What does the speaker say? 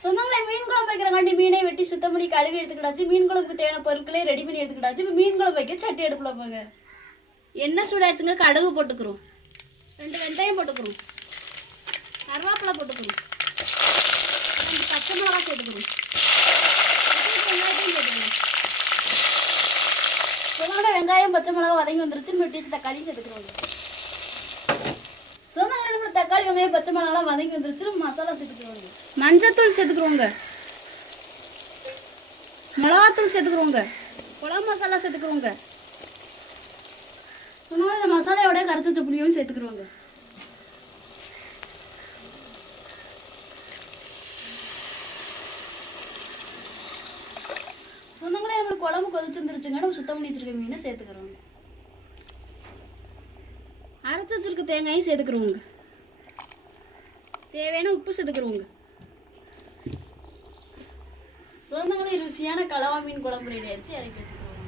சொந்தங்களே மீன் குழம்பு வைக்கிறங்காண்டி மீனை வெட்டி சுத்தம் பண்ணி கழுவி எடுத்துக்கிட்டாச்சு. மீன் குழம்புக்கு தேவையான பொருட்களே ரெடி பண்ணி எடுத்துக்கிட்டாச்சு. இப்போ மீன் குழம்பு வைக்க சட்டி அடுப்புல போங்க. எண்ணெய் சூடாச்சுங்க. கடுகு போட்டுக்கிறோம். 2 வெங்காயம் போட்டுக்கிறோம். கருவேப்பிலை போட்டுக்கிறோம். 2 பச்சை மிளகாய் சேர்த்துக்கிறோம். வெங்காயத்தையும் சேர்த்துக்கிறோம். சொந்தங்களே வெங்காயம் பச்சை மிளகாய் வதங்கி வந்துருச்சு. வெட்டி தக்காளி சேர்த்துக்கிறோம். சொந்தங்களே நம்ம தக்காளி வெங்காயம் பச்சை மிளகாலாம் வதங்கி வந்துருச்சு. மசாலா சேர்த்துக்கிறோங்க. மஞ்சத்தூள் சேர்த்துக்கிறோங்க. மிளகாத்தூள் சேர்த்துக்கிறோங்க. குழம்பு மசாலா சேர்த்துக்கிறோங்க. சொந்தங்களே இந்த மசாலையோட கரைச்சி வச்ச புளியும் சேர்த்துக்கிறோங்க. சொந்தங்களே நம்மளுக்கு குழம்பு கொதிச்சுருந்துருச்சுங்க. நம்ம சுத்தம் பண்ணி வச்சிருக்க மீனை சேர்த்துக்கிறோங்க. அரைச்சி வச்சிருக்க தேங்காயும் சேர்த்துக்கிறோங்க. தேவையான உப்பு சேர்த்துக்கிறோங்க. சொந்தங்களே ருசியான கலவா மீன் குழம்பு ரெடி ஆயிடுச்சு. இறக்கி வச்சுக்கிறோம்.